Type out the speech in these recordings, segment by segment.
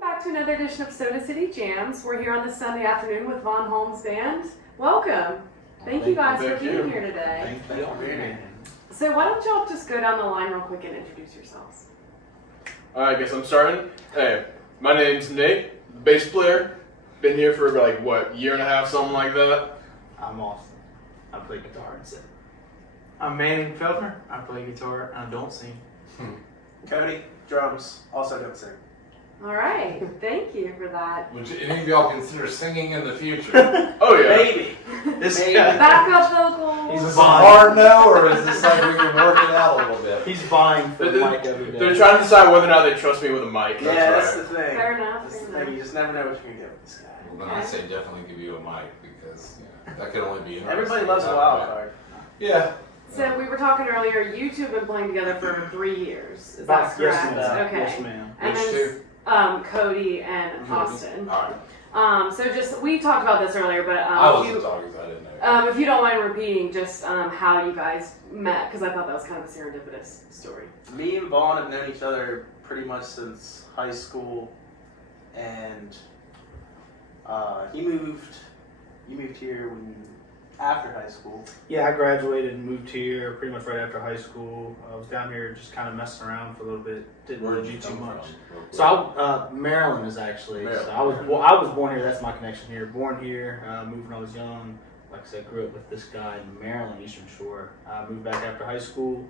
Welcome back to another edition of Soda City Jams. We're here on this Sunday afternoon with Vaughan Holmes Band. Welcome. Thank you guys for being here today. Thank you for being here. So why don't y'all just go down the line real quick and introduce yourselves. Alright, I guess I'm starting. Hey, my name's Nate, bass player. Been here for like, what, year and a half, something like that. I'm Austin. I play guitar and sing. I'm Manning Feldner. I play guitar and I don't sing. Cody, drums, also don't sing. All right, thank you for that. Would any of y'all consider singing in the future? Oh yeah. Maybe. This Maybe. guy, Backup vocals. He's Is a this Vine. hard no, or is this like we can work it out a little bit? he's vying for the mic every day. They're trying to decide whether or not they trust me with a mic. Yeah, that's right. the thing. Fair enough, That's fair the thing. enough. You just never know what you're going to get with this guy. Well, then I say definitely give you a mic because that could only be interesting. Everybody loves a wild card. Yeah. So we were talking earlier, you two have been playing together for 3 years. Is Yes, that correct? ma'am. Okay. Yes, ma'am. And Which then two? Cody and Austin. Alright. So just, we talked about this earlier, but I if wasn't you, talking because I didn't know. if you don't mind repeating just how you guys met, because I thought that was kind of a serendipitous story. Me and Vaughn have known each other pretty much since high school, and you moved here after high school. Yeah, I graduated and moved here pretty much right after high school. I was down here just kind of messing around for a little bit. Didn't Where really did you do too come much. from? So Maryland is actually. Maryland. So I was born here. That's my connection here. Born here. Moved when I was young. Like I said, grew up with this guy in Maryland, Eastern Shore. Moved back after high school.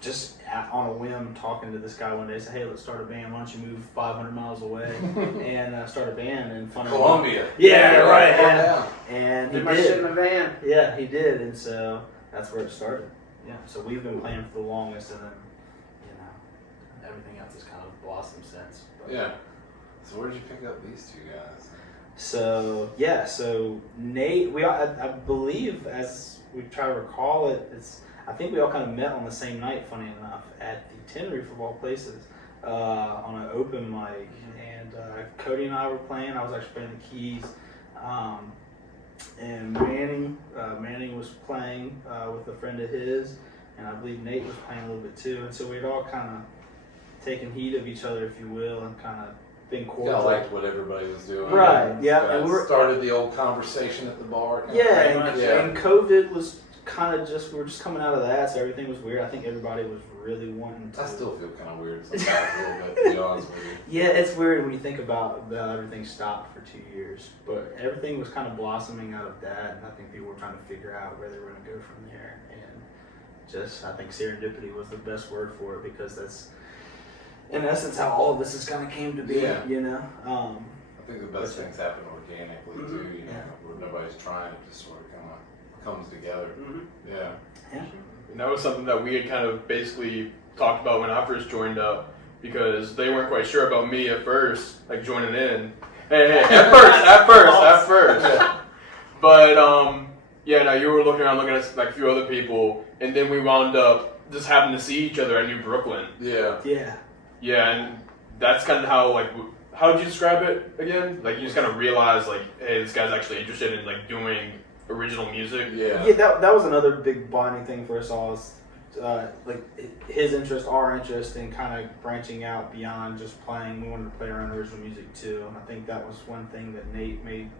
Just on a whim, talking to this guy one day, said, "Hey, let's start a band. Why don't you move 500 miles away and start a band?" And funny enough- Columbia. Yeah, right. Yeah. Yeah. And he Did my shit in did. the van. Yeah, he did, and so that's where it started. Yeah. So we've been playing for the longest, and then everything else has kind of blossomed since. But- Yeah. So where did you pick up these two guys? So Nate, I believe, as we try to recall it, I think we all kind of met on the same night. Funny enough, at the Tin Roof of all places, on an open mic, and Cody and I were playing. I was actually playing the keys, and Manning was playing with a friend of his, and I believe Nate was playing a little bit too. And so we'd all kind of taken heed of each other, if you will, and kind of been Kind cordial. of liked what everybody was doing. Right, yeah, and And we were- started the old conversation at the bar. kind of Yeah, thing. and, Yeah. and COVID was kind of we were just coming out of that, so everything was weird. I think everybody was really wanting to. I still feel kind of weird sometimes a little bit, to be honest with you. Yeah, it's weird when you think about everything stopped for 2 years, but everything was kind of blossoming out of that, and I think people were trying to figure out where they were going to go from there. And just, I think serendipity was the best word for it, because that's, in essence, how all of this has kind of came to be. Yeah. You know. I think the best things happen organically too, you know, Yeah. where nobody's trying, it just sort of kind of comes together. Mm-hmm. Yeah. Yeah. And that was something that we had kind of basically talked about when I first joined up, because they weren't quite sure about me at first, like joining in. Hey, at first. Yeah. But yeah, now you were looking at like a few other people, and then we wound up just having to see each other at New Brooklyn. Yeah. Yeah. Yeah, and that's kind of how how would you describe it again? Like you just kind of realize like, hey, this guy's actually interested in like doing original music. Yeah. Yeah, that was another big bonding thing for us all. Is, like his interest, our interest in kind of branching out beyond just playing. We wanted to play our own original music too, and I think that was one thing that Nate made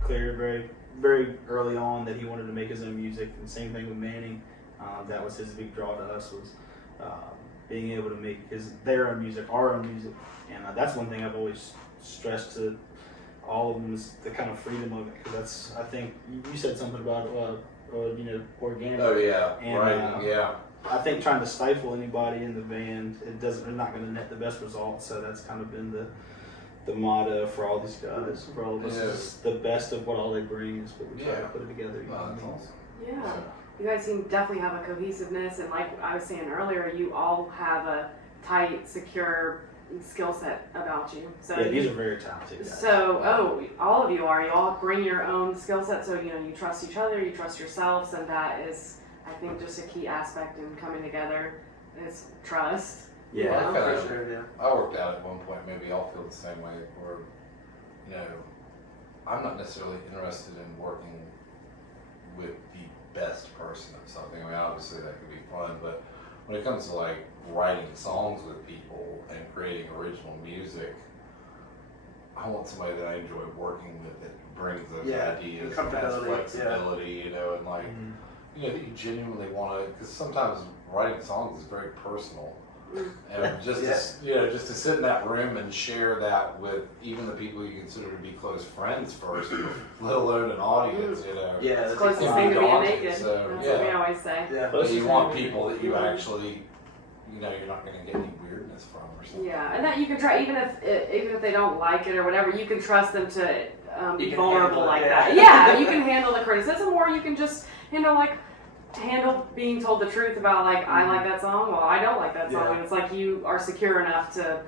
clear very, very early on, that he wanted to make his own music. And same thing with Manning. That was his big draw to us, was being able to make their own music, our own music, and that's one thing I've always stressed to all of them, is the kind of freedom of it, because that's, I think you said something about organic. Oh yeah. And, right. Yeah. I think trying to stifle anybody in the band, it's not going to net the best results. So that's kind of been the motto for all these guys, for all of us. Yeah. Is the best of what all they bring is what we try to Yeah. put it together. You know Oh, what I that's mean? awesome. Yeah. So, You guys seem definitely have a cohesiveness, and like I was saying earlier, you all have a tight, secure skill set about you. So Yeah, these are very talented guys. all of you are. You all bring your own skill set, so you trust each other, you trust yourselves, and that is, I think, just a key aspect in coming together is trust. Yeah. I kinda- For sure, yeah. I worked out at one point, maybe y'all feel the same way, where, I'm not necessarily interested in working with the best person at something. I mean, obviously that could be fun, but when it comes to like writing songs with people and creating original music, I want somebody that I enjoy working with that brings those Yeah, ideas, has comfortability, flexibility, you know, and like, you know, that you genuinely want to, because sometimes writing songs is very personal. And just to, you know, just to sit in that room and share that with even the people you consider to be close friends first, let alone an audience, you know. Yeah, It's that's the closest easy thing to being daunting, naked. so, That's yeah. what we always say. Yeah. But you want people that you actually, you know, you're not going to get any weirdness from or something. Yeah, and that you can try, even if they don't like it or whatever, you can trust them to be You can vulnerable handle it, like yeah. that. Yeah, you can handle the criticism, or you can just, you know, like handle being told the truth about like I like that song, well I don't like that song, Yeah. and it's like you are secure enough to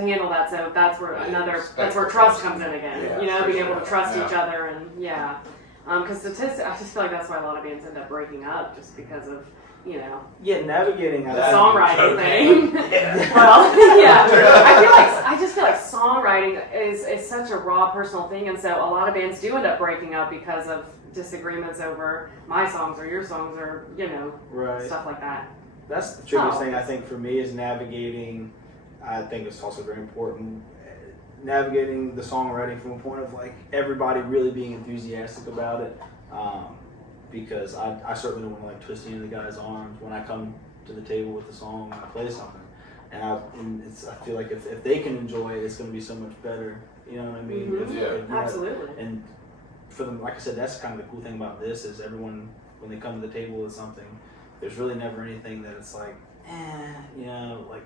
handle that. So that's where Respect that's where the trust person. comes in again. Yeah, you know, for being able sure. to trust Yeah. each other and yeah. Because statistics, I just feel like that's why a lot of bands end up breaking up, just because of, you know, Yeah, navigating the That'd be songwriting totally- thing. Yeah. Well, yeah, I just feel like songwriting is such a raw personal thing, and so a lot of bands do end up breaking up because of disagreements over my songs or your songs or, you know, Right. stuff like that. That's the trickiest Oh. thing I think for me is navigating. I think it's also very important navigating the songwriting from a point of like everybody really being enthusiastic about it, because I certainly don't want to like twist any of the guys' arms when I come to the table with the song and I play something, and I feel like if they can enjoy it, it's going to be so much better. You know what I mean? Mhm. If- Yeah. if you have- Absolutely. and for them, like I said, that's kind of the cool thing about this is everyone, when they come to the table with something, there's really never anything that it's like, you know, like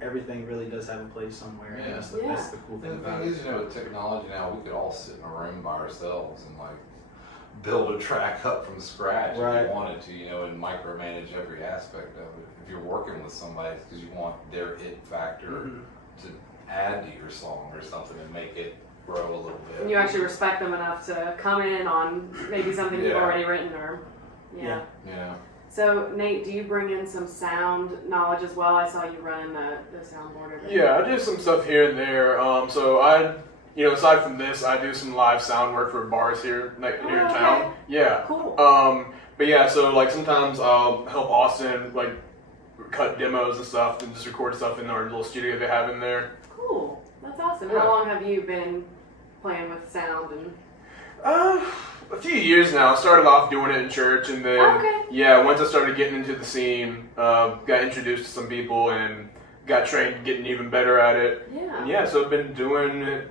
everything really does have a place somewhere. And Yeah. that's the cool thing And the about thing it. is, you know, with technology now, we could all sit in a room by ourselves and like build a track up from scratch if Right. you wanted to, you know, and micromanage every aspect of it. If you're working with somebody, it's because you want their it factor Mhm. to add to your song or something and make it grow a little bit. And you actually respect them enough to come in on maybe something you've Yeah. already written or, yeah. Yeah. So Nate, do you bring in some sound knowledge as well? I saw you running the soundboard over there. Yeah, I do some stuff here and there. So aside from this, I do some live sound work for bars here, here in Oh, town. okay. Yeah. Cool. But yeah, so like sometimes I'll help Austin like cut demos and stuff, and just record stuff in our little studio they have in there. Cool. That's awesome. Yeah. How long have you been playing with sound and? A few years now. I started off doing it in church, and then Okay. yeah, once I started getting into the scene, got introduced to some people and got trained, getting even better at it. Yeah. And yeah, so I've been doing it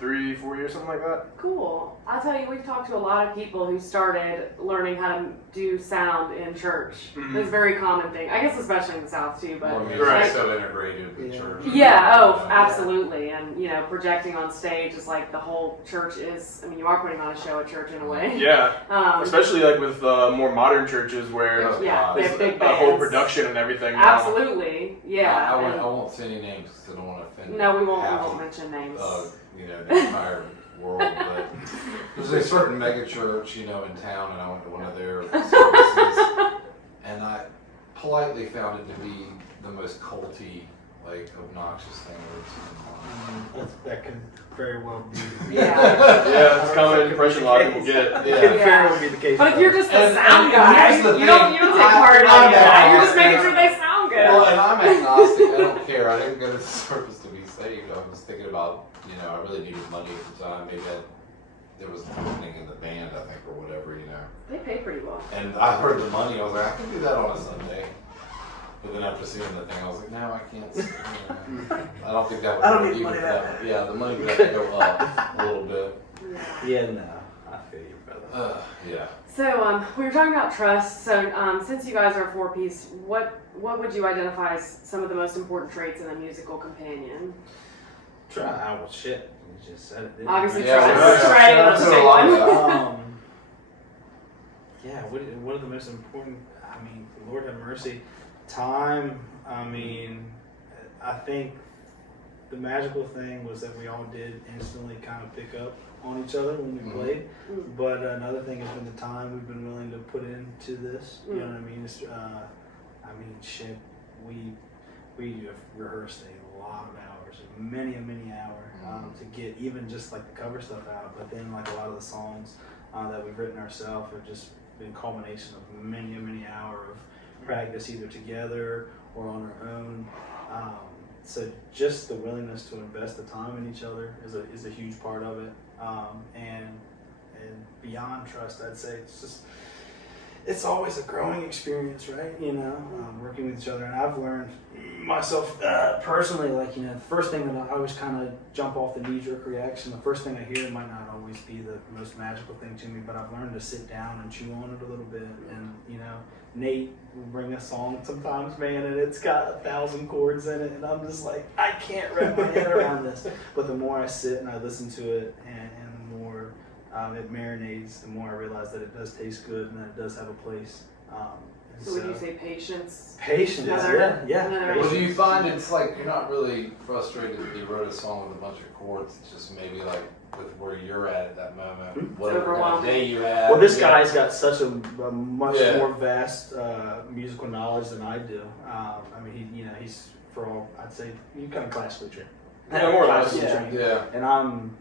3-4 years, something like that. Cool. I'll tell you, we've talked to a lot of people who started learning how to do sound in church. Mhm. It's a very common thing. I guess especially in the South too, but More music Right. so integrated with Yeah. church. yeah, oh, Yeah. absolutely. And, you know, projecting on stage is like the whole church is, I mean, you are putting on a show at church in a way. Yeah, Um, especially like with more modern churches where Oh, yeah, God. they it's have big a whole bands. production and everything now. Absolutely. Yeah. I and- won't say any names because I don't want to offend. no, we won't half of, mention names. you know, the entire world. But there's a certain mega church, you know, in town, and I went to one of their services, and I politely found it to be the most culty, like obnoxious thing I've ever seen. That can very well be. Yeah. Yeah, it's kind of an impression a lot of people get. It Yeah. can very well be the case. But if you're just a And- sound and guy, here's the you don't thing. take part in I any of that. know. You're just making sure they sound good. Well, and I'm agnostic. I don't care. I didn't go to the service to be saved. I was thinking about, you know, I really needed money at the time. Maybe there was an opening in the band, I think, or whatever, you know. They pay pretty well. And I heard the money. I was like, I can do that on a Sunday. But then after seeing the thing, I was like, no, I can't. You know, I don't think that would I don't work need money either. that Yeah, the money would have to go up a little bit. Yeah. Yeah, no, I feel you, brother. Yeah. So we were talking about trust. So since you guys are a four-piece, what would you identify as some of the most important traits in a musical companion? Shit. You just said it. Didn't Obviously, you? trust. Right, that's a big one. Yeah, what are the most important? I mean, Lord have mercy. Time. I mean, I think the magical thing was that we all did instantly kind of pick up on each other when we played. Mm. But another thing has been the time we've been willing to put into this. You know what I mean? It's, I mean, shit. We have rehearsed a lot of hours, many hours, to get even just like the cover stuff out. But then like a lot of the songs that we've written ourselves have just been culmination of many hour of practice, either together or on our own. so just the willingness to invest the time in each other is a huge part of it. And beyond trust, I'd say it's always a growing experience, right? Working with each other. And I've learned myself personally, the first thing that I always kind of jump off the knee-jerk reaction. The first thing I hear might not always be the most magical thing to me, but I've learned to sit down and chew on it a little bit. And, Nate will bring a song sometimes, man, and it's got 1,000 chords in it, and I'm just like, I can't wrap my head around this. But the more I sit and I listen to it, and the more it marinates, the more I realize that it does taste good and that it does have a place. So would you say patience? Patience, yeah. Well, do you find it's like you're not really frustrated that you wrote a song with a bunch of chords? It's just maybe like with where you're at that moment, whatever kind of day you have. Well, this guy's got such a much more vast musical knowledge than I do. He's for all I'd say you kind of classically trained. More or less. Yeah. And I'm,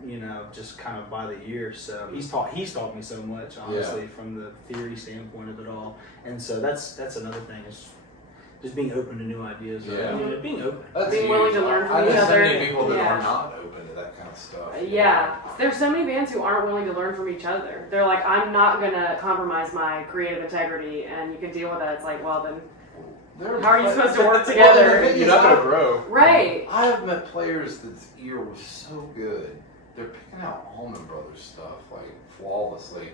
just kind of by the ear. So he's taught me so much, honestly, from the theory standpoint of it all. And so that's another thing is just being open to new ideas. Yeah. Being open. That's Being willing to learn from I each know other. so many people that Yeah. are not open to that kind of stuff. There's so many bands who aren't willing to learn from each other. They're like, I'm not gonna compromise my creative integrity, and you can deal with that. It's like, well then, how are you supposed to work together? You're not gonna grow. Right. I have met players that's ear was so good. They're picking out Allman Brothers stuff like flawlessly,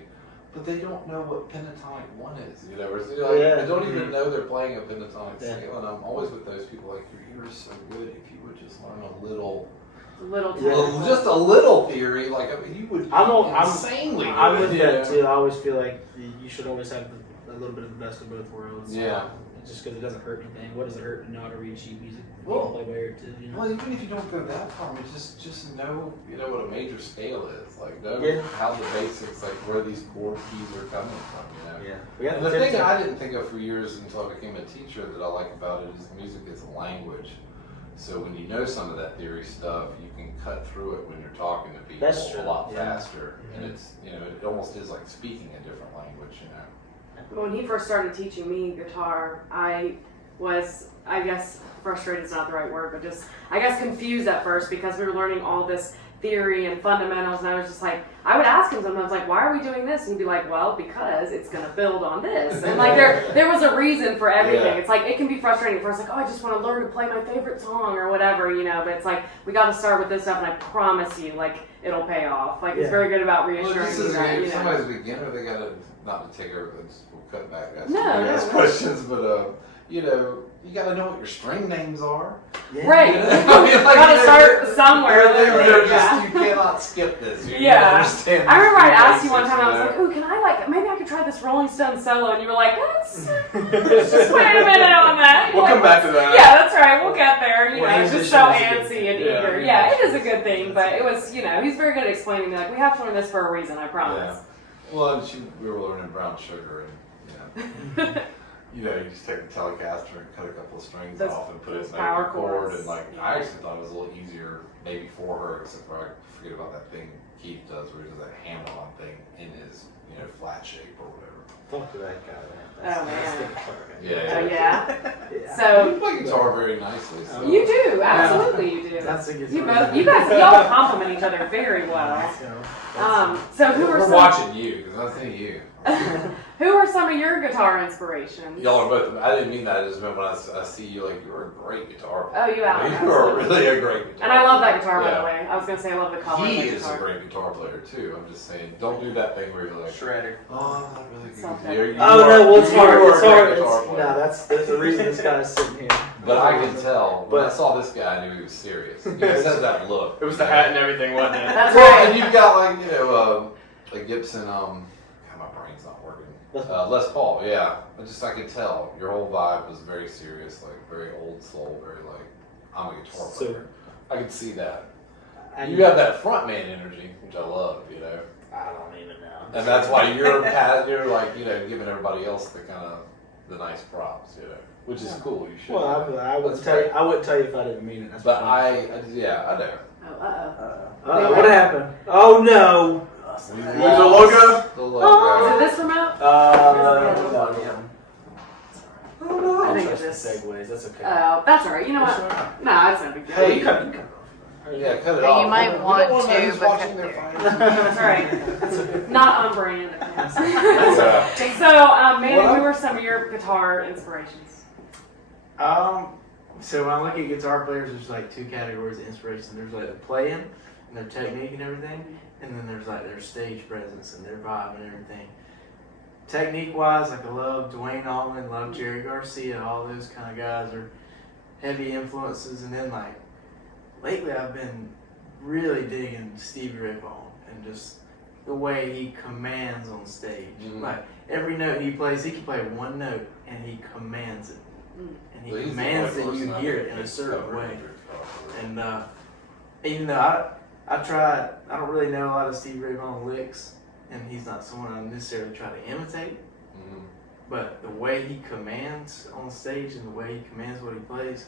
but they don't know what pentatonic 1 is. They don't even know they're playing a pentatonic scale. And I'm always with those people like, your ear is so good. If you would just learn a little just a little theory, you would be insanely good. I'm with that too. I always feel like you should always have a little bit of the best of both worlds. Yeah. Just because it doesn't hurt anything. What does it hurt to know how to read sheet music? Well, play way or two, Well, even if you don't go that far, just know what a major scale is. Know how the basics, where these chord keys are coming from. Yeah. And the thing I didn't think of for years until I became a teacher that I like about it is music is a language. So when you know some of that theory stuff, you can cut through it when you're talking to people a lot faster. Mm-hmm. And it's it almost is like speaking a different language. When he first started teaching me guitar, I was, I guess, frustrated is not the right word, but just, I guess, confused at first because we were learning all this theory and fundamentals, and I was just like, I would ask him sometimes, why are we doing this? And he'd be like, well, because it's going to build on this. And there was a reason for everything. Yeah. It's like, it can be frustrating at first, I just want to learn to play my favorite song or whatever, but it's like, we got to start with this stuff, and I promise you, it'll pay off. It's very good about reassuring you that, if somebody's a beginner, they got to, not to take over, we'll cut back, ask questions, but, you got to know what your string names are. Yeah. Right. You got to start somewhere. You cannot skip this. You understand. I remember I asked you one time, I was like, ooh, can I maybe I could try this Rolling Stone solo, and you were like, let's just wait a minute on that. We'll come back to that. Yeah, that's right. We'll get there. It's just so antsy and eager. Yeah, it is a good thing, but it was, he's very good at explaining to me, we have to learn this for a reason, I promise. Yeah. Well, and we were learning brown sugar, and you just take the Telecaster and cut a couple of strings off and put it in a power chord. And I actually thought it was a little easier maybe for her, except for I forget about that thing Keith does where he does that hammer-on thing in his flat shape or whatever. Talk to that guy. Oh man. Yeah. So you play guitar very nicely. So. You do, absolutely you do. That's a you y'all complement each other very well. So who are We're watching you because I see you. Who are some of your guitar inspirations? Y'all are both. I didn't mean that. I just meant when I see you, you're a great guitar player. Oh, you are. You are really a great guitar player. And I love that guitar, by the way. I was going to say I love the color. He of the is guitar. a great guitar player too. I'm just saying, don't do that thing where you're like shredder. Oh, I'm not really good. It's hard. It's hard. No, that's the reason this guy's sitting here. But I can tell when I saw this guy, I knew he was serious. He just has that look. It was the hat and everything, wasn't it? That's right. And you've got a Gibson. God, my brain's not working. Les Paul, yeah. I could tell your whole vibe was very serious, very old soul, very I'm a guitar player. I could see that. And you have that frontman energy, which I love, I don't even know. And that's why you're giving everybody else the nice props, which is cool. You should. Well, I wouldn't tell you. I wouldn't tell you if I didn't mean it. That's but I know. Oh, what happened? Oh no. The logo? The logo. Is it this remote? No. I think of Interesting this. segues. That's okay. Oh, that's all right. You know That's what? all right. Nah, it's no big deal. Hey, you cut it off. Yeah, cut it Yeah, off. you might We don't want know to, who's but watching cut their there. That's right. Not on brand. Yeah. So, Manny, Well, who were some of your guitar inspirations? So when I look at guitar players, there's like two categories of inspiration. There's like the playing and their technique and everything, and then there's like their stage presence and their vibe and everything. Technique wise, like I love Dwayne Allman, love Jerry Garcia, all those kind of guys are heavy influences. And then like lately, I've been really digging Stevie Ray Vaughan and just the way he commands on stage. Mhm. Like every note he plays, he can play one note and he commands it. And he Well, he's the commands only that you person hear I've it in a ever certain covered way. under cover. And even though I try, I don't really know a lot of Stevie Ray Vaughan licks, and he's not someone I necessarily try to imitate. Mhm. But the way he commands on stage and the way he commands what he plays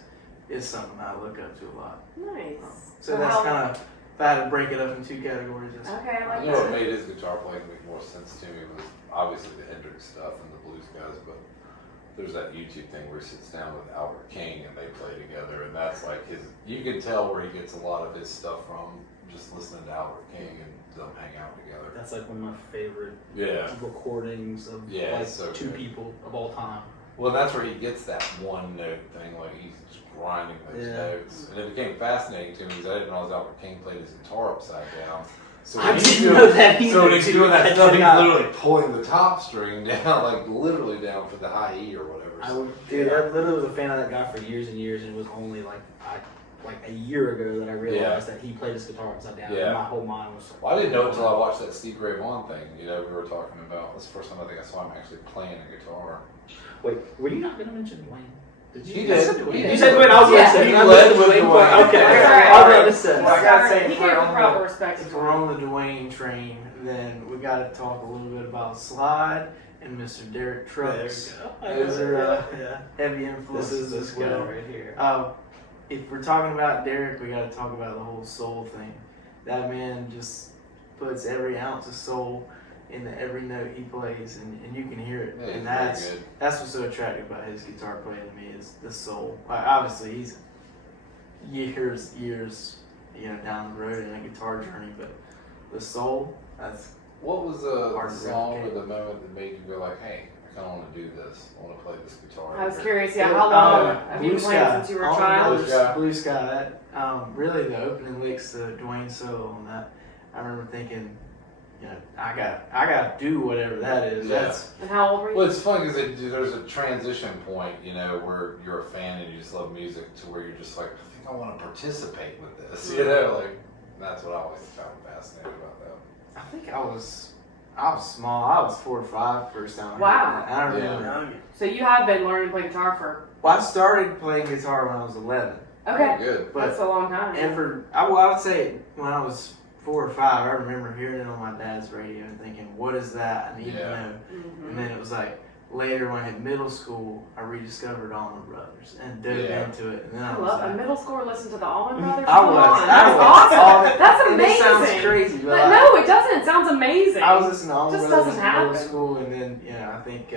is something I look up to a lot. Nice. So that's kind of, if I had to break it up in two categories, that's Okay, I like You know what that. made his guitar playing make more sense to me was obviously the Hendrix stuff and the blues guys, but there's that YouTube thing where he sits down with Albert King and they play together, and that's like his. You can tell where he gets a lot of his stuff from just listening to Albert King and them hang out together. That's like one of my favorite Yeah. recordings of Yeah, like so two good. people of all time. Well, that's where he gets that one note thing, like he's just grinding those Yeah. notes, and it became fascinating to me because I didn't realize Albert King played his guitar upside down. So I when he's didn't doing- know that either, So when he's dude. doing I that stuff, did he's not. literally pulling the top string down, like literally down for the high E or whatever. I So, would, dude, I literally was a fan of that guy for years and years, and it was only like a year ago that I realized that he played his guitar upside down. Yeah. And my whole mind was. well, I didn't know until I watched that Steve Ray Vaughan thing. You know, we were talking about. That's the first time I think I saw him actually playing a guitar. Wait, were you not gonna mention Dwayne? Did you? He You did. said Dwayne. He You did. said Dwayne. I was Yeah. gonna say. He I led missed with Dwayne. Dwayne. Okay, Alright. I'll let this say. Well, I gotta say, He if gave we're the on proper the- respect. if we're on the Dwayne train, then we got to talk a little bit about Slide and Mr. Derek Trucks. Those are yeah. heavy This influences is this as guy well. right here. If we're talking about Derek, we got to talk about the whole soul thing. That man just puts every ounce of soul into every note he plays, and you can hear it. Yeah, he's and very that's good. that's what's so attractive about his guitar playing to me is the soul. Obviously, he's years, down the road in a guitar journey, but the soul, that's What was the Hard to song or replicate. the moment that made you go like, "Hey, I kind of want to do this. I want to play this guitar." I was curious, yeah, how long have you been playing since you were a child? Blue Sky. Blue Sky. That really the opening licks to Dwayne solo on that. I remember thinking, I got to do whatever that is. Yeah. That's And how old were you? Well, it's funny because there's a transition point, where you're a fan and you just love music to where you're just like, I think I want to participate with this. Like that's what I always found fascinating about that. I think I was small. I was 4 or 5 first time. I heard Wow. that. I remember. So you have been learning to play guitar for, Well, I started playing guitar when I was 11. okay, Good. But that's a long time. I would say when I was 4 or 5, I remember hearing it on my dad's radio and thinking, what is that? I need to Yeah. know. Mhm. And then it was like later when I hit middle school, I rediscovered Allman Brothers and dove Yeah. into it. And then I I was love a like, middle schooler listen to the Allman Brothers. I Come was. on, I that's was. awesome. That's And amazing. It sounds crazy, but But no, it doesn't. It sounds amazing. I was listening to Allman Just Brothers doesn't in middle happen. school, and then I think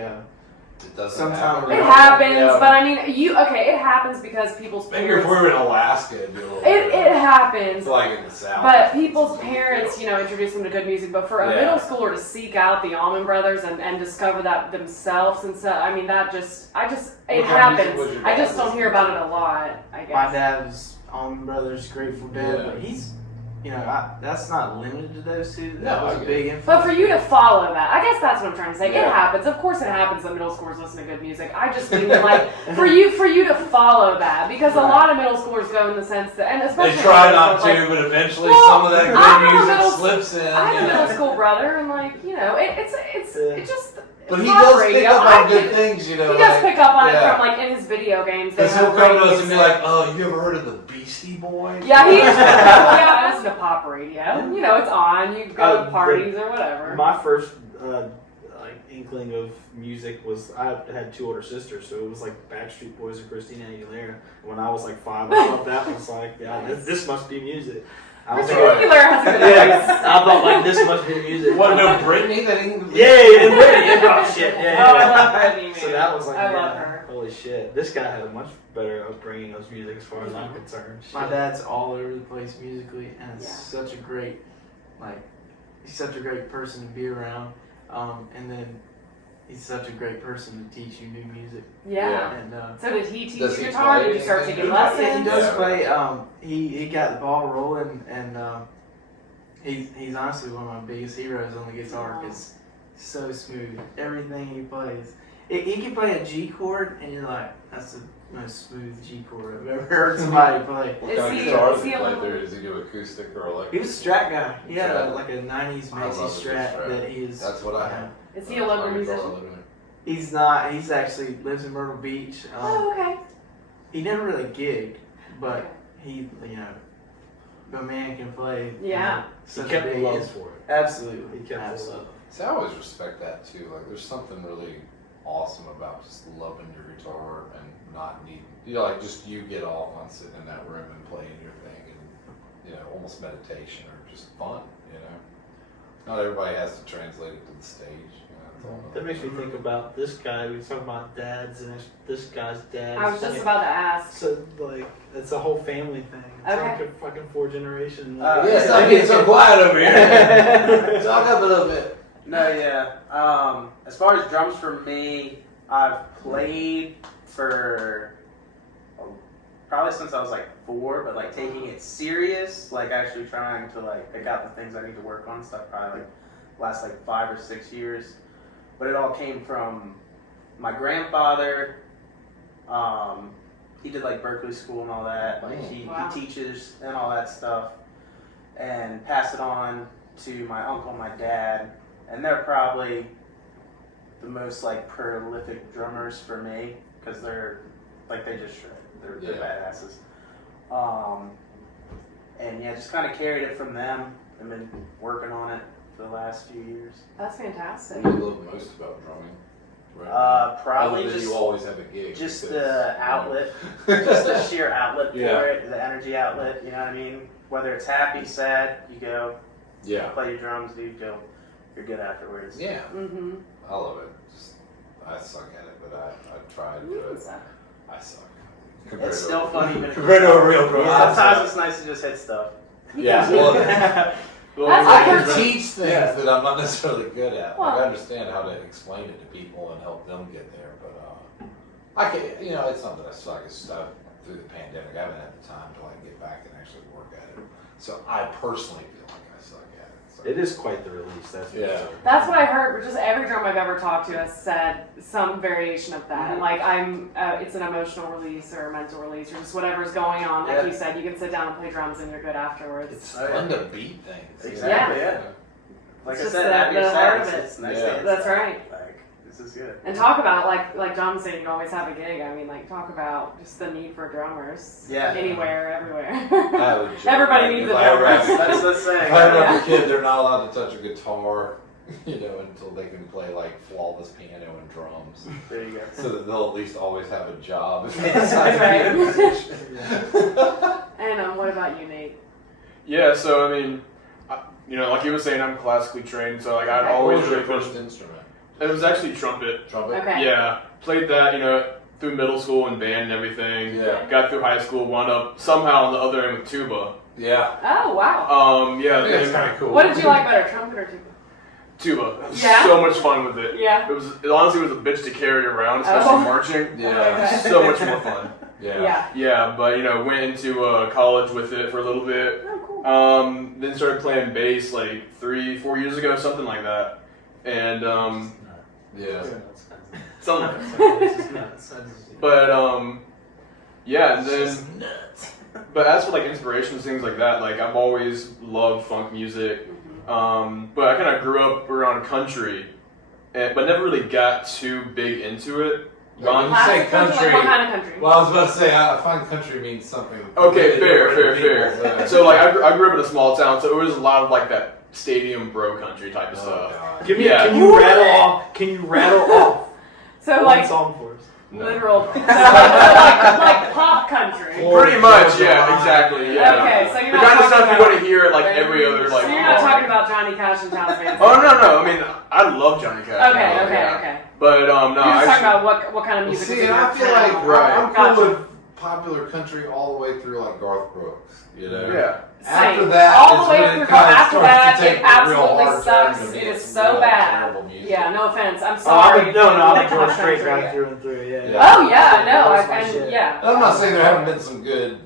It doesn't Sometime happen. It happens, Yeah. but I mean, it happens because people's Maybe if parents. we were in Alaska, it'd be a little It different. happens. It's like in the South. But people's parents, introduce them to good music. But for a Yeah. middle schooler to seek out the Allman Brothers and discover that themselves and stuff, I mean, it What kind of music happens. was your I dad just don't hear about it a lot, I my guess. dad was Allman Brothers, Grateful Dead, Yeah. but he's, that's not limited to those two. That No, was I a get big it. influence. But for you to follow that, I guess that's what I'm trying to say. It Yeah. happens. Of course it happens that middle schoolers listen to good music. I just mean like for you to follow that, because a Right. lot of middle schoolers go in the sense that, and especially They try in middle not school, to, but eventually Well, some of that I'm good a music middle- slips in. I have a you know. middle school brother, and it just. But he pop does radio. pick up I on good get- things, He does pick up on it from like in his video games. they Because he'll have come to radio us and be music. like, "Oh, you ever heard of the Beastie Boys?" Yeah, I listen to pop radio. It's on. You go to the- parties or whatever. My first inkling of music was I had 2 older sisters, so it was like Backstreet Boys and Christina Aguilera. When I was like 5, I thought that was like, yeah, this must be music. I was Christina Aguilera has a good yeah, voice. I thought like this must be music. What? No, Britney? That ain't. Yeah, and Whitney. Oh shit! Yeah. Oh, I love Britney, man. So that was like, I yeah, love her. I holy shit, this guy had a much better upbringing of music as far as I'm concerned. My Shit. dad's all over the place musically, and it's Yeah. such a great, he's such a great person to be around. And then he's such a great person to teach you new music. Yeah. And So did he teach Does you he guitar? play Did you start anything? taking he lessons? does Yeah. play. He got the ball rolling, and he's honestly one of my biggest heroes on the guitar because he's so smooth. Everything he plays, he can play a G chord, and you're like, that's the most smooth G chord I've ever heard somebody play. What Is kind he- of guitar is does he he a play little- through? Does he do acoustic or electric? He was a Strat guy. He had Strat. like a '90s I love Maxi a Strat Strat. that he is. That's what I have. Is he a local My guitar musician? living He's not. He's actually lives in Myrtle Beach. Oh, okay. He never really gigged, but he, the man can play. Yeah. He Such kept a the big love for it. Absolutely. He kept the Absolutely. love. See, I always respect that too. Like, there's something really awesome about just loving your guitar and not needing, like just you get off on sitting in that room and playing your thing, and almost meditation or just fun. Not everybody has to translate it to the stage. It's all That makes me think about this guy. We were talking about dads, and this guy's dad. I was just about to ask. So it's a whole family thing. It's Okay. like a fucking 4 generation. Yeah, stop getting so quiet over here. Talk up a little bit. No, yeah. As far as drums for me, I've played for probably since I was like 4, but like taking it serious, like actually trying to like pick out the things I need to work on stuff probably like last like 5 or 6 years. But it all came from my grandfather. He did like Berkeley School and all that. Like he teaches and all that stuff, and passed it on to my uncle and my dad, and they're probably the most like prolific drummers for me because they're like they just shred. They're badasses. And yeah, just kind of carried it from them and been working on it for the last few years. That's fantastic. What do you love most about drumming? Right? Probably Other than just you always have a gig. just because, the outlet, just the sheer outlet for Yeah. it, the energy outlet. You know what I mean? Whether it's happy, sad, you go Yeah. play your drums, dude. Go, you're good afterwards. Yeah. Mm-hmm. I love it. Just, I suck at it, but I tried to do it. I suck. Compared It's to still a- fun even if compared to a real drummer. Yeah, sometimes it's nice to just hit stuff. Yeah. Well, That's I what can we're- teach things that I'm not necessarily good at. Well- I understand how to explain it to people and help them get there, but I can. It's not that I suck. It's just through the pandemic, I haven't had the time to like get back and actually work at it. So I personally feel like I suck at it. So. It is quite the release. That's for Yeah. sure. That's what I heard. Just every drum I've ever talked to has said some variation of that. Like it's an emotional release or a mental release or just whatever's going on. Like Yeah. you said, you can sit down and play drums and you're good afterwards. It's Oh, yeah. fun to beat things. Exactly. Yeah. Like It's I just said, the happy or heart sad, of it. it's nice Yeah. to hit That's stuff. right. Like this is good. And talk about like John was saying, you always have a gig. I mean, like talk about just the need for drummers. Yeah. Anywhere, everywhere. I would joke, Everybody like, needs if a I ever drummer. have- That's the thing. If I ever have Yeah. a kid, they're not allowed to touch a guitar, until they can play like flawless piano and drums. There you go. So that they'll at least always have a job if they That's decide to be a right. musician. And what about you, Nate? Yeah, so I mean, like he was saying, I'm classically trained, so like I'd Okay. What always was your really first instrument? It was actually trumpet. Trumpet? Okay. Yeah, played that, through middle school and band and everything. Yeah. Got through high school, wound up somehow on the other end with tuba. Yeah. Oh wow. Yeah, I think that's then kind of cool. What did you like better, trumpet or tuba? tuba. Yeah? So much fun with it. Yeah. It honestly was a bitch to carry around, especially Oh. marching. Yeah. Okay. So much more fun. Yeah. Yeah. Yeah, but went into college with it for a little bit. Oh, cool. Then started playing bass like 3-4 years ago, something like that. And Yeah. something like that. This is nuts. But yeah, and then Just nuts. but as for like inspirations, things like that, like I've always loved funk music. But I kind of grew up around country, but never really got too big into it. When you say Classic country, Like what kind of country? well, I was about to say, I find country means something. Okay, completely fair. different to people, So like I grew up in a small town, so it was a lot of like that stadium bro country type of Oh, stuff. God. Give me. Yeah. Can you rattle off? Can you rattle off So one like song for us? No. literal, so like pop country. more. Pretty much, Georgia yeah, line. exactly, yeah. Okay, so you're The not kind of talking stuff you about. want to hear at like every other like. So you're not bar. talking about Johnny Cash and Towns Van. Oh no! I mean, I love Johnny Cash. Okay, Yeah. okay, okay. But no, You're just I talking about what kind of music See, is in and your I feel town. like Right. I'm Gotcha. cool with popular country all the way through like Garth Brooks. You know. yeah. After Same. that, all is the way when through. it kind of After starts that, to take it a real absolutely hard turn sucks. to It being is some so real bad. terrible music. Yeah, no offense. I'm Oh, sorry. I'm a Like George pop Strait country. guy through and through. Yeah. Yeah. Oh yeah, no, That's my shit. And yeah. I'm not saying there haven't been some good,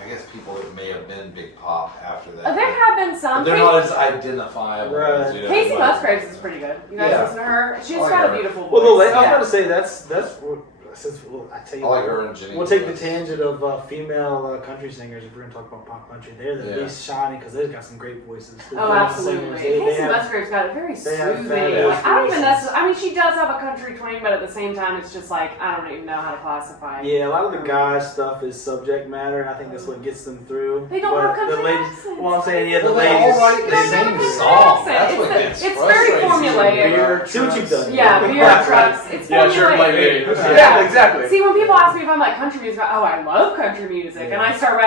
I guess, people that may have been big pop after that. There have been But some. they're not as identifiable as, Right. you know. Casey like- Musgraves is pretty good. You guys Yeah. listen to her? She's I like got a her. beautiful voice. Well, the late, I was yeah. about to say that's what since I tell you. I like what, her and Jenny. We'll take the Lewis. tangent of female country singers if we're gonna talk about pop country. They're the Yeah. least shining because they've got some great voices. The Oh, female absolutely. singers, Casey they have, Musgraves got it very they have soothing. fabulous Like, I don't even voices. necessarily. I mean, she does have a country twang, but at the same time, it's just like I don't even know how to classify. yeah, a lot of the guys stuff is subject matter, and I think that's what gets them through. They don't But have country the ladies, accents. well, I'm saying yeah, the Well, they ladies. all write the They same don't have song. accent. That's It's what the- gets it's very frustrating. formulaic. Beer, see what you've done. Yeah, beer trucks. It's Yeah, sure, formulaic. like me. Yeah. Yeah, exactly. See, when people ask me if I'm like country music, oh, I love country music, and I start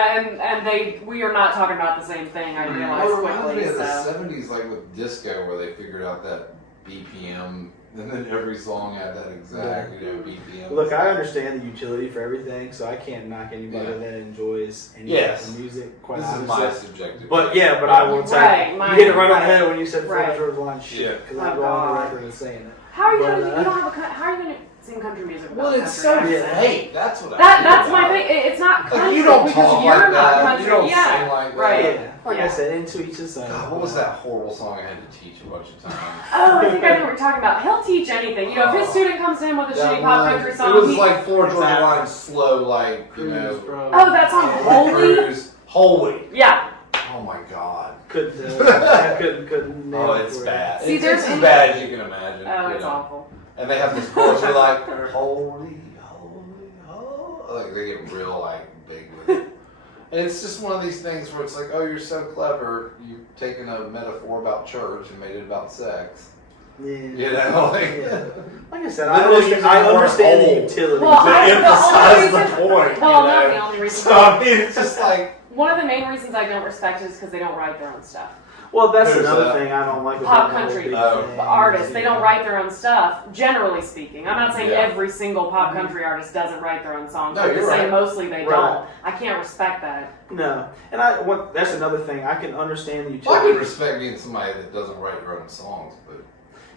we are not talking about the same thing. I Well, realize it reminds me quickly. of the So 70s, like with disco, where they figured out that BPM, and then every song had that exact, BPM. Look, I understand the utility for everything, so I can't knock anybody Yeah. that enjoys any Yes. type of music. Quite This is honestly. my subjective. But yeah, but I will tell Right, you, mine- you hit it right on right. the head when you said Right. Florida Georgia Line shit, because Oh, I'm going on the God. record and saying it. how are you But, gonna? You don't have a. How are you gonna sing country music? Without Well, it's so country accent? fake. That's what I That's feel my about thing. it. It's not country Like, you don't because talk you're like not that. country. You don't yeah. sing like that. Right. Yeah, like Yeah. I said, into each his own. God, what was that horrible song I had to teach a bunch of times? Oh, I think I know what you're talking about. He'll teach anything. You know, if his student comes to him with a That shitty pop one- country song, It was he, like Florida Georgia Exactly. Line slow, like, you know. Cruise, bro. oh, that song, Holy. Cruise. Holy. Yeah. Oh my God. Couldn't, I couldn't nail Oh, it it's for bad. See, it's there's as any- bad as you can imagine. Oh, you it's know. awful. And they have this chorus where like, holy, like they get real like big with it. And it's just one of these things where it's like, oh, you're so clever. You've taken a metaphor about church and made it about sex. Yeah. You know, like, Yeah. Like I said, Literally I understand the using utility. Well, to I- the emphasize only the reason- point. Well, you not know? the only reason. So I mean, it's just like, One of the main reasons I don't respect it is because they don't write their own stuff. Well, that's Who's another that? thing I don't like. Pop about the whole country big thing. Artists, they don't write their own stuff, generally speaking. I'm not saying Yeah. every single pop country artist doesn't write their own songs. No, I'm just you're saying right. mostly they Right. don't. I can't respect that. No, and that's another thing. I can understand the well, I utility. can respect being somebody that doesn't write their own songs, but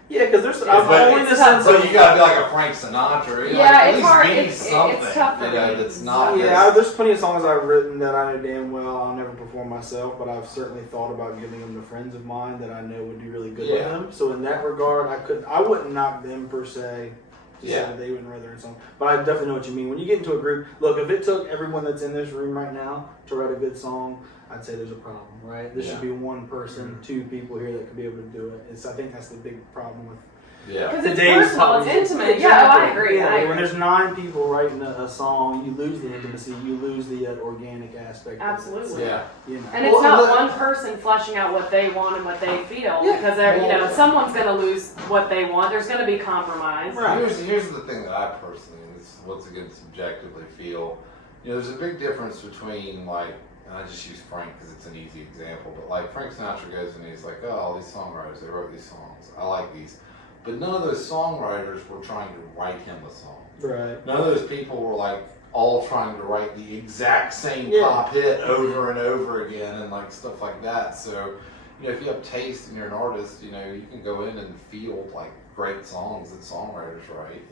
Yeah, because there's But only it's the tough. sense so of you gotta be like a Frank Sinatra. Yeah, like, at it's least hard. give me It's something, tough for you know, me. that's not yeah. this. There's plenty of songs I've written that I know damn well I'll never perform myself, but I've certainly thought about giving them to friends of mine that I know would do really good with Yeah. them. So in that regard, I wouldn't knock them per se. To say Yeah. that they wouldn't write their own song, but I definitely know what you mean. When you get into a group, look, if it took everyone that's in this room right now to write a good song, I'd say there's a problem, right? There should be one person, two people here that could be able to do it. I think that's the big problem with Yeah. Because it's today's personal, pop it's music. intimate. Yeah, oh, I agree. Yeah, I when agree. there's 9 people writing a song, you lose the intimacy, you lose the organic aspect. of it. Absolutely. Yeah. You know. And it's not one person fleshing out what they want and what they feel Yeah. because someone's going to lose what they want. There's going to be compromise. Right. Here's the thing that I personally, and this is once again subjectively feel, there's a big difference between like, and I just use Frank because it's an easy example, but like Frank Sinatra goes and he's like, oh, all these songwriters, they wrote these songs. I like these. But none of those songwriters were trying to write him a song. Right. None of those people were like all trying to write the exact same Yeah. pop hit over and over again and like stuff like that. So, if you have taste and you're an artist, you can go in and field like great songs that songwriters write,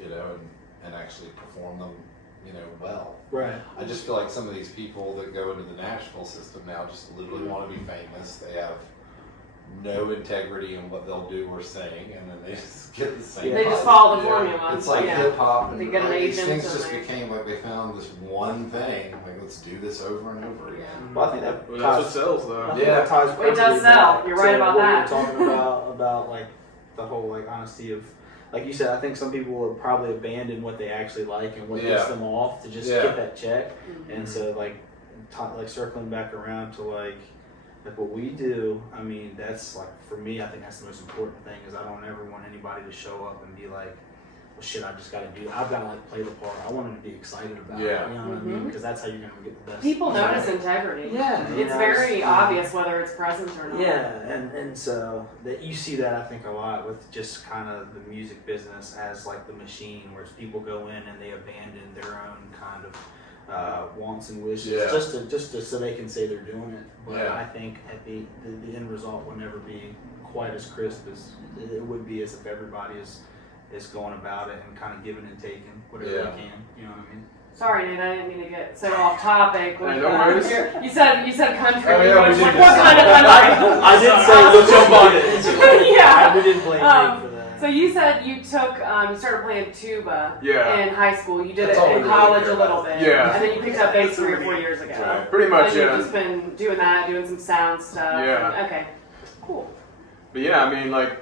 and actually perform them, well. Right. I just feel like some of these people that go into the Nashville system now just literally want to be famous. They have no integrity in what they'll do or sing, and then they just get the same. They just buzz. follow the formula. It's like Yeah. hip hop, They and get an like, these agent things and just they- became like they found this one thing. Like, let's do this over and over again. Well, I think that Well, that's what ties, sells, I though. think Yeah. that ties It does perfectly sell. back You're right to about what that. We're talking about like the whole like honesty of, like you said, I think some people will probably abandon what they actually like and what gets Yeah. them off to just Yeah. get that check. Mm-hmm. And so like circling back around to like what we do, I mean, that's like, for me, I think that's the most important thing, is I don't ever want anybody to show up and be like, well, shit, I just got to do. I've got to like play the part. I want them to be excited about it. Yeah. You know what I mean? Because that's how you're gonna get the best. People notice integrity. Yeah, you It's know, very obvious whether it's present or not. Yeah, and so that you see that I think a lot with just kind of the music business as like the machine, where people go in and they abandon their own kind of wants and wishes just to so they can say they're doing it. But I think at the end result will never be quite as crisp as it would be as if everybody is going about it and kind of giving and taking whatever they can. You know what I mean? Sorry, Nate, I didn't mean to get so off topic. With, no worries. You said country. Oh, yeah, we did like, just- what kind of country? I did say let's jump on it. Yeah. We didn't blame Nate for that. So you said you took, you started playing tuba Yeah. in high school. You did That's it all we in really college care a little about. bit. Yeah. And then you picked up bass 3 or 4 years ago. Right. Pretty much, And yeah. you've just been doing that, doing some sound stuff. Yeah. And- okay. Cool. But yeah, I mean, like,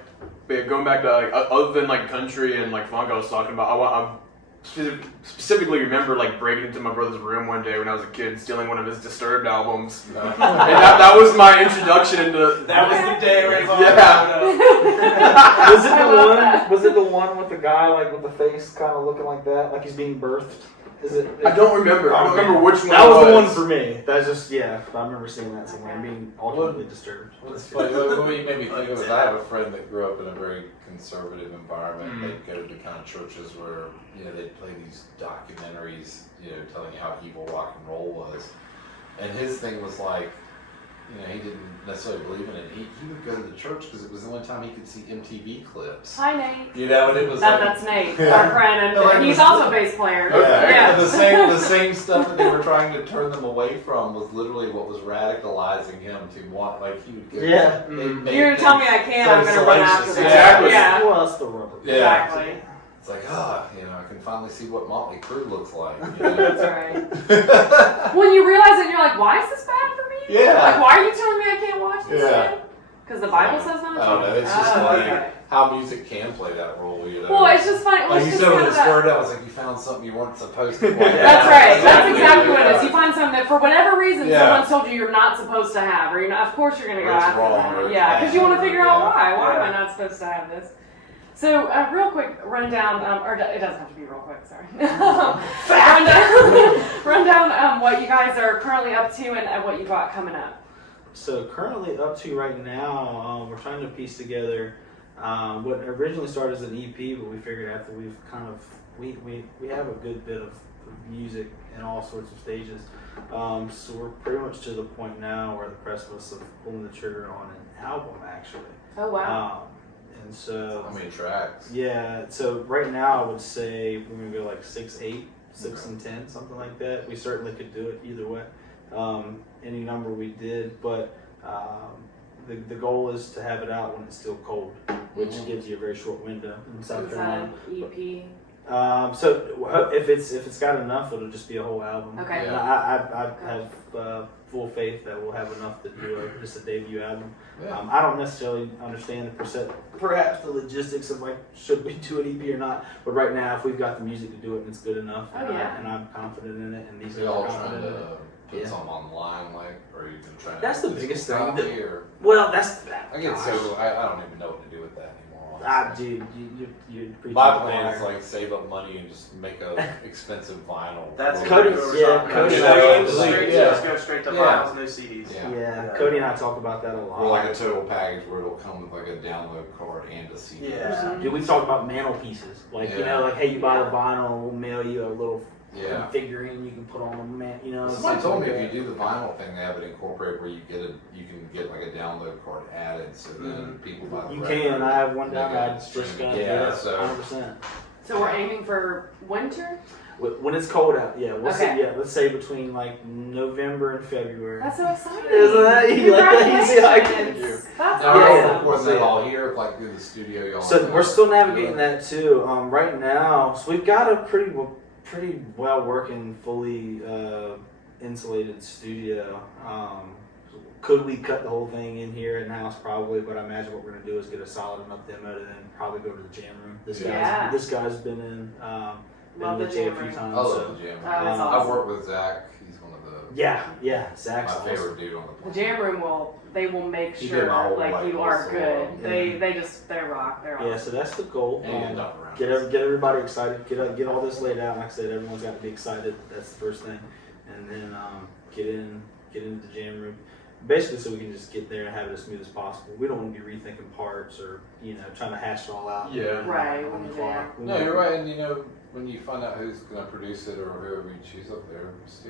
going back to like other than like country and like funk, I was talking about. I specifically remember like breaking into my brother's room one day when I was a kid, stealing one of his Disturbed albums, and that was my introduction into. That was the day where Yeah. Was it I the love one? that. Was it the one with the guy like with the face kind of looking like that, like he's being birthed? Is it? I don't remember. I don't remember which one. That it was the one for me. That's just I remember seeing that somewhere, Okay. being alternately disturbed. What's funny, what you made me think of is I have a friend that grew up in a very conservative environment. They'd go to kind of churches where, they'd play these documentaries, telling you how evil rock and roll was. And his thing was like, he didn't necessarily believe in it. He would go to the church because it was the only time he could see MTV clips. Hi, Nate. And it was That's Nate, our friend, and Like, he's also a bass player. Okay. Yeah. And the same stuff that they were trying to turn them away from was literally what was radicalizing him to want, like, he would go. Yeah. they made You're gonna tell me things I can't, I'm so gonna run after salacious. that. Exactly. Yeah. Well, that's the rubber. Yeah. Exactly. It's like, I can finally see what Motley Crue looks like. That's right. When you realize it, you're like, why is this bad for me? Yeah. Like, why are you telling me I can't watch this? Yeah. Because the Bible says not to. I don't know. It's just Oh, funny okay. how music can play that role. Well, it's just funny. like you it's said just when kind it of that- started out, it was like you found something you weren't supposed to. That's right. That's exactly what it is. You find something that, for whatever reason, Yeah. someone told you you're not supposed to have, or of course you're going to go Or it's after wrong, or that. it's Yeah, because you want to bad, figure out yeah. why. Why am I Yeah. not supposed to have this? So, real quick rundown, or it doesn't have to be real quick. Sorry. rundown what you guys are currently up to and what you got coming up. So currently up to right now, we're trying to piece together what originally started as an EP, but we figured after we've kind of we have a good bit of music in all sorts of stages. So we're pretty much to the point now where the precipice of pulling the trigger on an album actually. Oh, wow. And so How many tracks? yeah, so right now I would say we're gonna go like 6, 8, 6 Okay. and 10, something like that. We certainly could do it either way. Any number we did, but the goal is to have it out when it's still cold, which gives you a very short window in South Is that Carolina. an EP? So if it's got enough, it'll just be a whole album. Okay. And I have full faith that we'll have enough to do just a debut album. Yeah. I don't necessarily understand perhaps the logistics of like should we do an EP or not. But right now, if we've got the music to do it and it's good enough, Oh, yeah. and I'm confident in it, and these Are guys y'all are trying confident in it. to put Yeah. something online, or you can try? That's the physical biggest thing. copy, or Well, that's I get gosh. so I don't even know what to do with that anymore. Dude, you preach My to the plan is choir. like save up money and just make a expensive vinyl. That's Cody- what yeah, we're talking Cody- about. Yeah. Just go straight to Yeah. vinyls, no CDs. Yeah. Yeah, Cody and I talk about that a lot. Or like a total package where it'll come with like a download card and a CD. Yeah. Or something. Dude, we talk about mantelpieces. Like, you know, like, hey, you buy the vinyl, we'll mail you a little Yeah. figurine you can put on the man, you know. Somebody told me like if you do the vinyl thing, they have it incorporated where you can get like a download card added, so then people buy the You record. can. I have one down. Like I a just streaming. got Yeah, so 100%. So we're aiming for winter? When it's cold out, yeah. We'll Okay. see, let's say between like November and February. That's so exciting. Isn't that? You like that? You see how I can- Congratulations. That's now, Yeah, are you awesome. recording that all here, like through the studio? Y'all So we're still navigating that too. Right now, so we've got a pretty well working, fully insulated studio. Could we cut the whole thing in here in house? Probably, but I imagine what we're gonna do is get a solid enough demo to then probably go to the jam room. Yeah. This guy's been in. Been Love the with Jay a jam few room. times. I so. love the gym. Oh, that's Um, awesome. I've worked with Zach. He's one of the Yeah, Zach's my awesome. favorite dude on The the jam room they will make He did sure my whole, like like, you are whistle, good. yeah. They rock. They're Yeah, awesome. so that's the goal. And he did jump around. Get everybody excited. Get all this laid out. Like I said, everyone's got to be excited. That's the first thing, and then get into the jam room. Basically, so we can just get there and have it as smooth as possible. We don't want to be rethinking parts or trying to hash it all out. Yeah. Right, On the when clock. you're We No, want- you're right, and when you find out who's going to produce it or whoever you choose up there, just,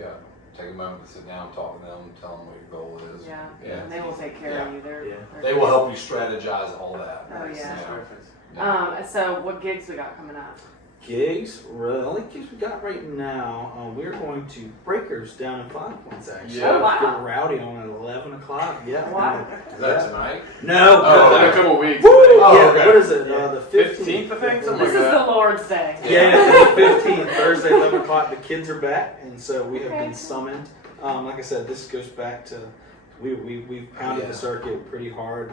take a moment to sit down, talk to them, tell them what your goal is. Yeah, Yeah. and they will take care of you. They're They will help you strategize all that. Oh, yeah. That's perfect. So what gigs we got coming up? Gigs, the only gigs we got right now, we're going to Breakers down in 5 Points actually. Yeah. Oh, wow. Get rowdy on at 11 o'clock. Yeah. Wow. Is that tonight? No. Oh, no. in a couple weeks. Woo! Oh, Yeah, okay. what is it? The 15th, I think, something This like is that. the Lord's Day. Yeah, the 15th, Thursday, 11 o'clock. The kids are back, and so we have Okay. been summoned. Like I said, this goes back to we've pounded the circuit pretty hard,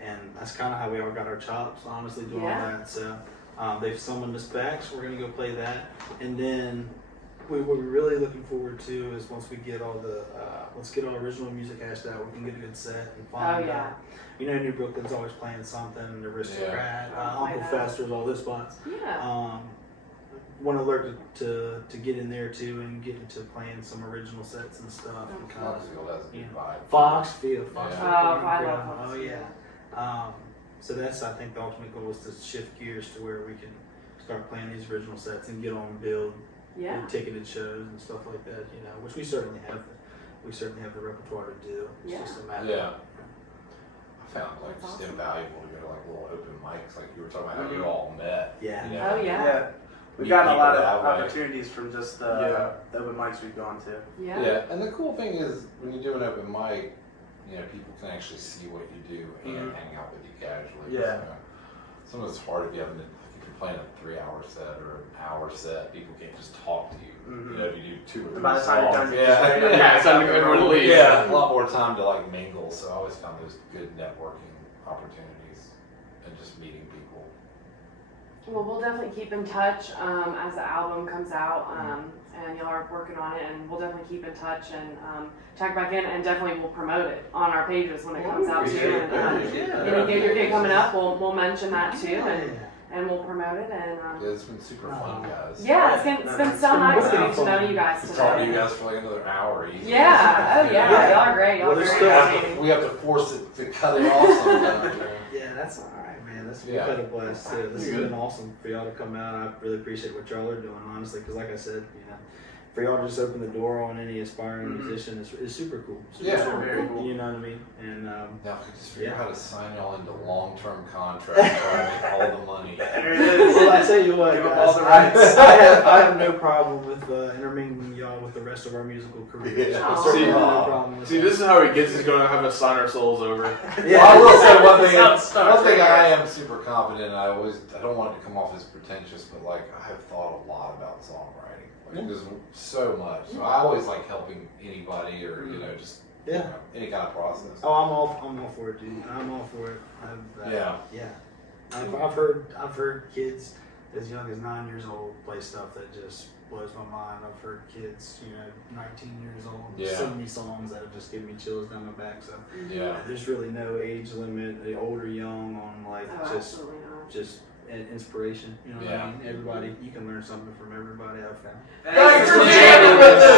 and that's kind of how we all got our chops, honestly, doing all Yeah. that. So they've summoned us back, so we're gonna go play that, and then what we're really looking forward to is once we get all the let's get all original music hashed out, we can get a good set and find Oh, yeah. New Brooklyn's always playing something, and the Aristocrat, I Uncle know. Fester's, all those spots. Yeah. Want to learn to get in there too and get into playing some original sets and stuff. And kind of, Foxfield has a good vibe. Foxfield. Oh, I love Oh Foxfield. yeah. So that's I think the ultimate goal is to shift gears to where we can start playing these original sets and get on build Yeah. ticketed shows and stuff like that. Which we certainly have. We certainly have the repertoire to do. It's Yeah. just a matter. Yeah. I found like That's just awesome. invaluable to go to like little open mics, like you were talking about how you all met. Yeah. Oh, yeah. Yeah. We've Meet gotten a people lot of that way. opportunities from just the open mics we've gone to. Yeah. Yeah, and the cool thing is when you do an open mic, people can actually see what you do and hang out with you casually. Yeah. Sometimes it's hard if you haven't, if you're playing a 3-hour set or an hour set, people can't just talk to you. Mhm. If you do 2 or 3 By the time you're songs, done, you're just ready to Yeah, it's time to everyone to leave. Yeah, a lot more time to like mingle. So I always found those good networking opportunities and just meeting people. Well, we'll definitely keep in touch as the album comes out, and y'all are working on it, and we'll definitely keep in touch and check back in, and definitely we'll promote it on our pages when it comes out too. And your gig coming up, we'll mention that too, and we'll promote it. And Yeah, it's been super fun, guys. yeah, it's been so nice getting to know you guys Talk to you today. guys for like another hour. Easy. Yeah. Oh yeah. Y'all are great. Y'all Well, are there's very still- entertaining. We have to force it to cut it off sometimes. Yeah, that's all right, man. We've Yeah. had a blast too. This has been awesome for y'all to come out. I really appreciate what y'all are doing, honestly, because like I said, for y'all to just open the door on any aspiring musician is super cool. Yeah, super very cool. You know what I mean? And Now, if we just figure out Yeah. how to sign y'all into long-term contracts, try to make all the money. There it is. well, I tell you what, Give 'em guys, all the rights. I have no problem with intermingling y'all with the rest of our musical careers. Yeah. I certainly See- have no problem with See, that. this is how he gets. He's gonna have us sign our souls over. Yeah. Well, I will say one thing. Sounds Star One thing Trek. I am super confident. I don't want it to come off as pretentious, but like I have thought a lot about songwriting. Like there's so much. So I always like helping anybody or just Yeah. any kind of process. Oh, I'm all for it, dude. I'm all for it. Yeah. Yeah. I've heard kids as young as 9 years old play stuff that just blows my mind. I've heard kids, 19 years old, Yeah. sing me songs that have just given me chills down my back. So Yeah. there's really no age limit, the old or young, on like Oh, absolutely not. just inspiration. You know what Yeah. I mean? Everybody, you can learn something from everybody. I've found. Thanks for jamming with us.